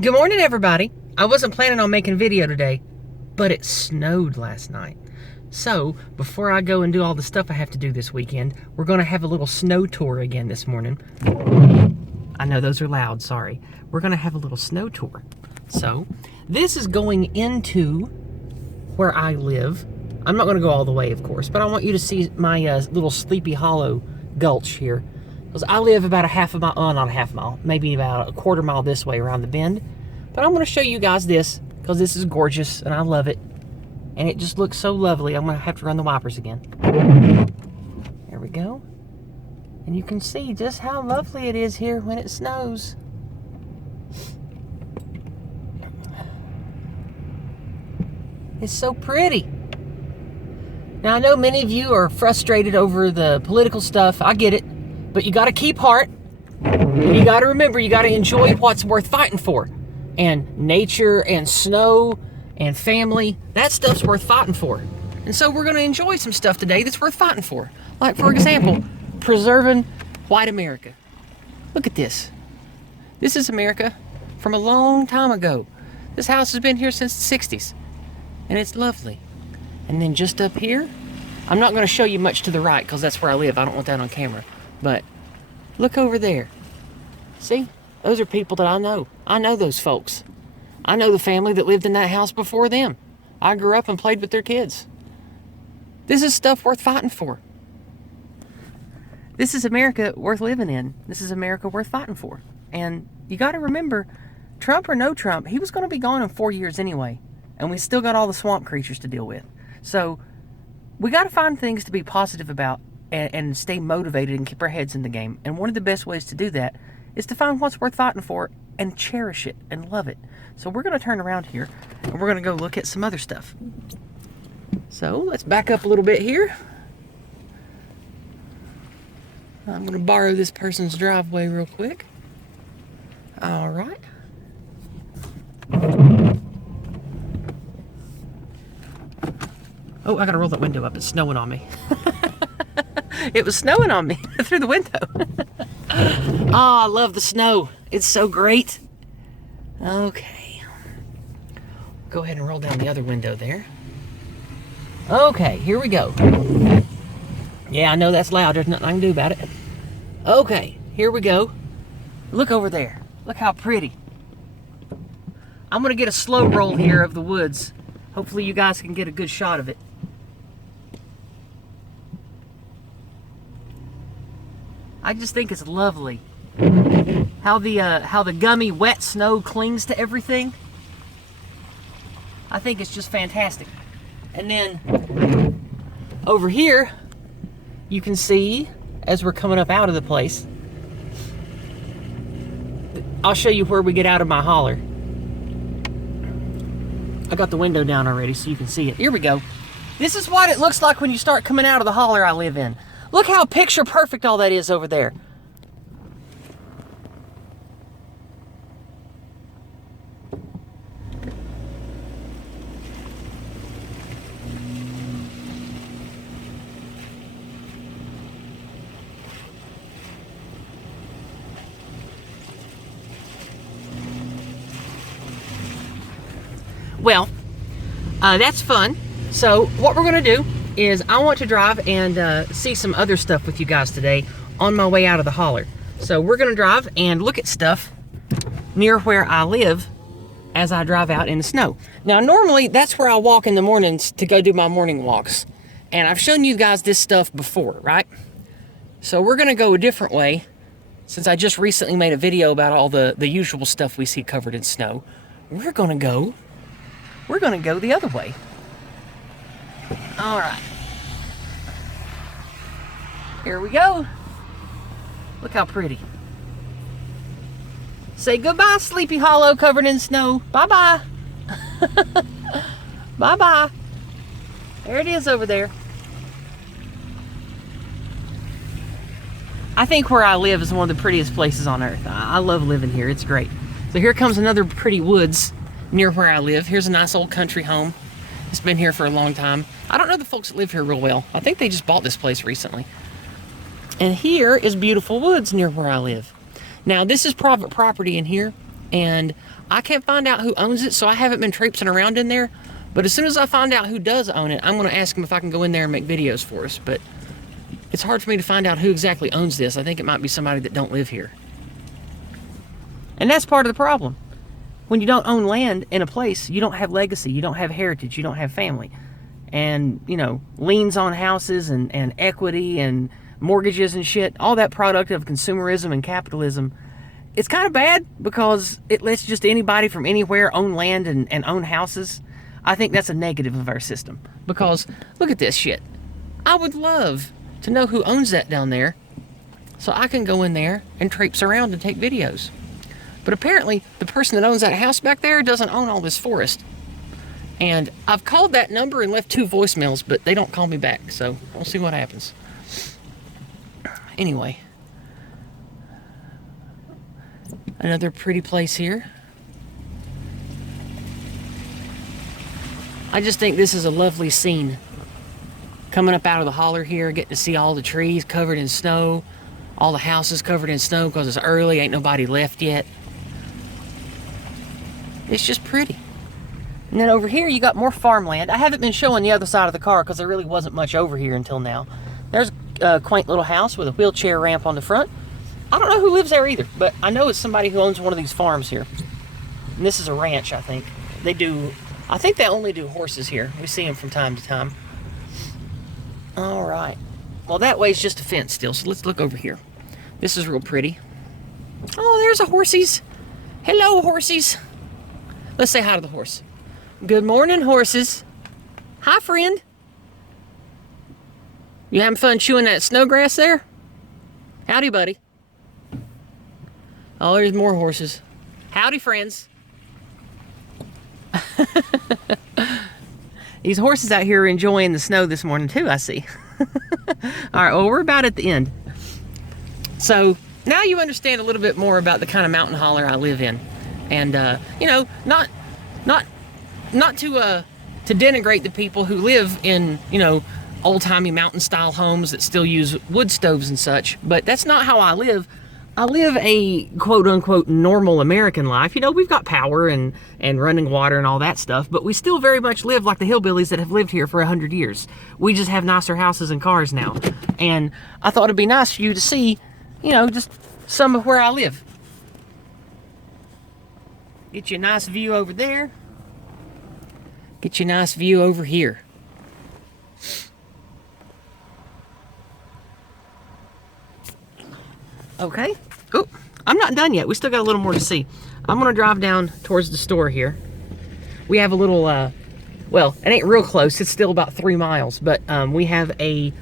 Good morning, everybody. I wasn't planning on making a video today, but it snowed last night. So, before I go and do all the stuff I have to do this weekend, we're going to have a little snow tour again this morning. I know those are loud, sorry. We're going to have a little snow tour. So, this is going into where I live. I'm not going to go all the way, of course, but I want you to see my little Sleepy Hollow Gulch here. Because I live about a half a mile, not a half mile, maybe about a quarter mile this way around the bend. But I'm going to show you guys this, because this is gorgeous, and I love it. And it just looks so lovely. I'm going to have to run the wipers again. There we go. And you can see just how lovely it is here when it snows. It's so pretty. Now, I know many of you are frustrated over the political stuff. I get it. But you got to keep heart. You got to remember, you got to enjoy what's worth fighting for. And nature and snow and family, that stuff's worth fighting for. And so we're going to enjoy some stuff today that's worth fighting for. Like, for example, preserving white America. Look at this. This is America from a long time ago. This house has been here since the 60s. And it's lovely. And then just up here, I'm not going to show you much to the right because that's where I live. I don't want that on camera. But look over there. See? Those are people that I know. I know those folks. I know the family that lived in that house before them. I grew up and played with their kids. This is stuff worth fighting for. This is America worth living in. This is America worth fighting for. And you got to remember, Trump or no Trump, he was going to be gone in 4 years anyway. And we still got all the swamp creatures to deal with. So we got to find things to be positive about and stay motivated and keep our heads in the game. And one of the best ways to do that is to find what's worth fighting for and cherish it and love it. So we're going to turn around here and we're going to go look at some other stuff. So let's back up a little bit here. I'm going to borrow this person's driveway real quick. All right. Oh, I got to roll that window up. It's snowing on me. It was snowing on me through the window. Oh, I love the snow. It's so great. Okay. Go ahead and roll down the other window there. Okay, here we go. Yeah, I know that's loud. There's nothing I can do about it. Okay, here we go. Look over there. Look how pretty. I'm going to get a slow roll here of the woods. Hopefully you guys can get a good shot of it. I just think it's lovely how the gummy wet snow clings to everything. I think it's just fantastic. And then over here you can see, as we're coming up out of the place, I'll show you where we get out of my holler. I got the window down already so you can see it. Here we go. This is what it looks like when you start coming out of the holler I live in. Look how picture perfect all that is over there. Well, that's fun. So what we're going to do is I want to drive and see some other stuff with you guys today on my way out of the holler. So we're going to drive and look at stuff near where I live as I drive out in the snow. Now, normally that's where I walk in the mornings to go do my morning walks. And I've shown you guys this stuff before, right? So we're going to go a different way since I just recently made a video about all the usual stuff we see covered in snow. We're going to go the other way. All right. Here we go. Look how pretty. Say goodbye, Sleepy Hollow covered in snow. Bye-bye. Bye-bye. There it is over there. I think where I live is one of the prettiest places on earth. I love living here. It's great. So here comes another pretty woods near where I live. Here's a nice old country home. It's been here for a long time. I don't know the folks that live here real well. I think they just bought this place recently. And here is beautiful woods near where I live. Now, this is private property in here, and I can't find out who owns it, so I haven't been traipsing around in there. But as soon as I find out who does own it, I'm going to ask them if I can go in there and make videos for us. But it's hard for me to find out who exactly owns this. I think it might be somebody that don't live here. And that's part of the problem. When you don't own land in a place, you don't have legacy, you don't have heritage, you don't have family. And, you know, liens on houses and equity and mortgages and shit, all that product of consumerism and capitalism, it's kind of bad because it lets just anybody from anywhere own land and own houses. I think that's a negative of our system. Because, look at this shit. I would love to know who owns that down there so I can go in there and traipse around and take videos. But apparently, the person that owns that house back there doesn't own all this forest. And I've called that number and left 2 voicemails, but they don't call me back, so we'll see what happens. Anyway. Another pretty place here. I just think this is a lovely scene. Coming up out of the holler here, getting to see all the trees covered in snow, all the houses covered in snow because it's early, ain't nobody left yet. It's just pretty. And then over here you got more farmland. I haven't been showing the other side of the car because there really wasn't much over here until now. There's a quaint little house with a wheelchair ramp on the front. I don't know who lives there either, but I know it's somebody who owns one of these farms here. And this is a ranch, I think. I think they only do horses here. We see them from time to time. All right. Well, that way's just a fence still, so let's look over here. This is real pretty. Oh, there's a horsies. Hello, horsies. Let's say hi to the horse. Good morning, horses. Hi, friend. You having fun chewing that snowgrass there? Howdy, buddy. Oh, there's more horses. Howdy, friends. These horses out here are enjoying the snow this morning, too, I see. All right, well, we're about at the end. So, now you understand a little bit more about the kind of mountain holler I live in. And, you know, not to denigrate the people who live in, you know, old-timey mountain-style homes that still use wood stoves and such, but that's not how I live. I live a quote-unquote normal American life. You know, we've got power and running water and all that stuff, but we still very much live like the hillbillies that have lived here for 100 years. We just have nicer houses and cars now. And I thought it'd be nice for you to see, you know, just some of where I live. Get you a nice view over there. Get you a nice view over here. Okay. Oh, I'm not done yet. We still got a little more to see. I'm going to drive down towards the store here. We have a little, well, it ain't real close. It's still about 3 miles. But we have I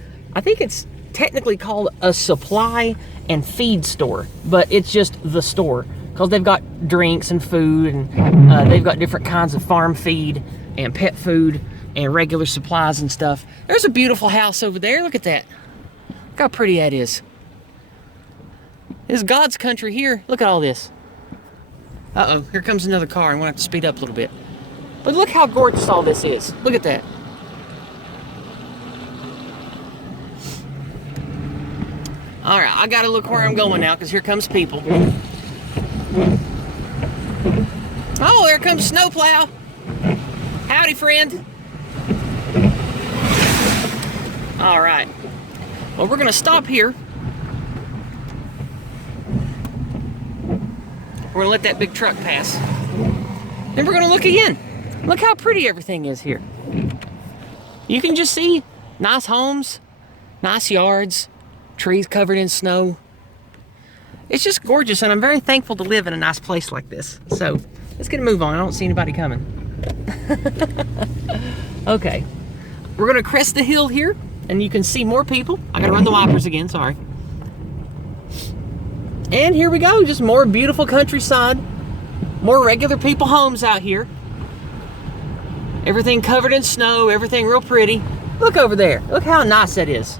think it's technically called a supply and feed store. But it's just the store. Because they've got drinks and food. And they've got different kinds of farm feed and pet food and regular supplies and stuff. There's a beautiful house over there. Look at that. Look how pretty that is. This is God's country here. Look at all this. Uh-oh, here comes another car. I'm going to have to speed up a little bit. But look how gorgeous all this is. Look at that. All right, I got to look where I'm going now because here comes people. Oh, there comes snowplow. Howdy, friend. All right. Well, we're going to stop here. We're going to let that big truck pass. Then we're going to look again. Look how pretty everything is here. You can just see nice homes, nice yards, trees covered in snow. It's just gorgeous, and I'm very thankful to live in a nice place like this. So, let's get a move on. I don't see anybody coming. Okay. We're going to crest the hill here, and you can see more people. I got to run the wipers again, sorry. And here we go, just more beautiful countryside. More regular people homes out here. Everything covered in snow, everything real pretty. Look over there, look how nice that is.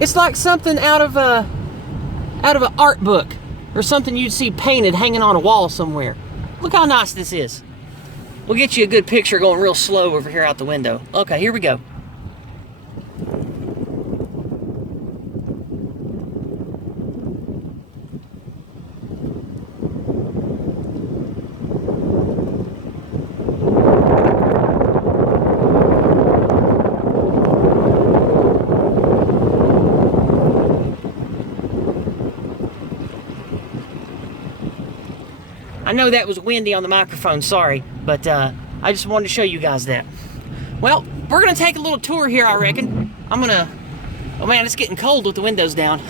It's like something out of an art book or something you'd see painted hanging on a wall somewhere. Look how nice this is. We'll get you a good picture going real slow over here out the window. Okay, here we go. I know that was windy on the microphone, sorry, but I just wanted to show you guys that. Well, we're gonna take a little tour here, I reckon. Oh man, it's getting cold with the windows down.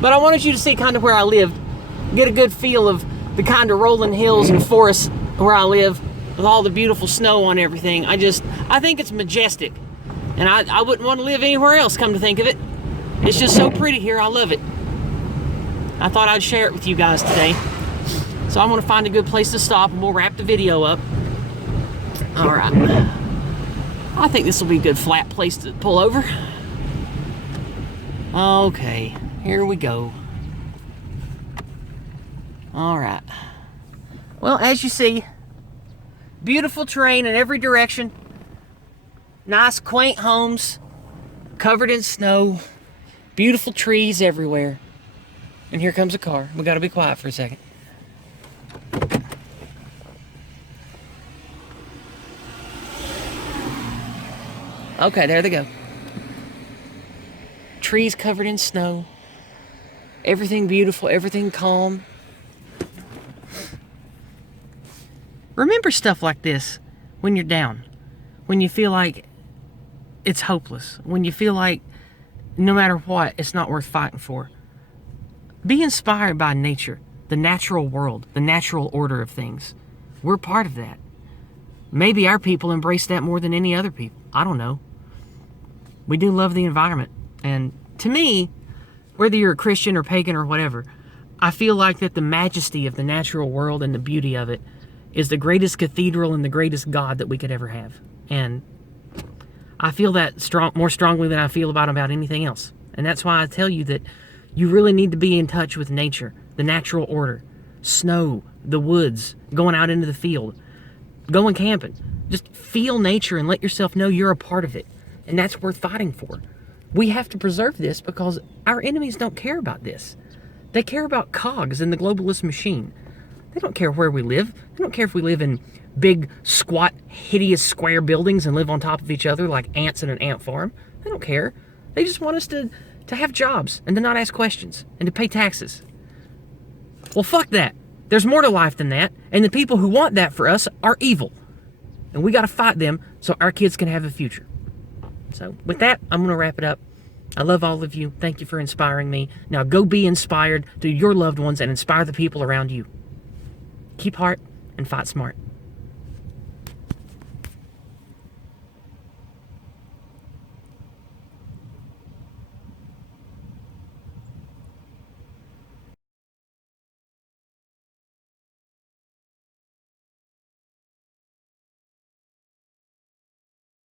But I wanted you to see kind of where I live, get a good feel of the kind of rolling hills and forests where I live, with all the beautiful snow on everything. I think it's majestic. And I wouldn't want to live anywhere else, come to think of it. It's just so pretty here, I love it. I thought I'd share it with you guys today. So I'm gonna find a good place to stop and we'll wrap the video up. All right. I think this will be a good flat place to pull over. Okay, here we go. All right. Well, as you see, beautiful terrain in every direction. Nice, quaint homes, covered in snow. Beautiful trees everywhere. And here comes a car. We gotta be quiet for a second. Okay, there they go. Trees covered in snow. Everything beautiful, everything calm. Remember stuff like this when you're down. When you feel like it's hopeless. When you feel like no matter what, it's not worth fighting for. Be inspired by nature, the natural world, the natural order of things. We're part of that. Maybe our people embrace that more than any other people. I don't know. We do love the environment. And to me, whether you're a Christian or pagan or whatever, I feel like that the majesty of the natural world and the beauty of it is the greatest cathedral and the greatest God that we could ever have. And I feel that more strongly than I feel about anything else. And that's why I tell you that you really need to be in touch with nature, the natural order, snow, the woods, going out into the field, going camping. Just feel nature and let yourself know you're a part of it. And that's worth fighting for. We have to preserve this because our enemies don't care about this. They care about cogs in the globalist machine. They don't care where we live. They don't care if we live in big, squat, hideous square buildings and live on top of each other like ants in an ant farm. They don't care. They just want us to have jobs and to not ask questions and to pay taxes. Well, fuck that. There's more to life than that, and the people who want that for us are evil. And we gotta fight them so our kids can have a future. So with that, I'm gonna wrap it up. I love all of you. Thank you for inspiring me. Now go be inspired to your loved ones and inspire the people around you. Keep heart and fight smart.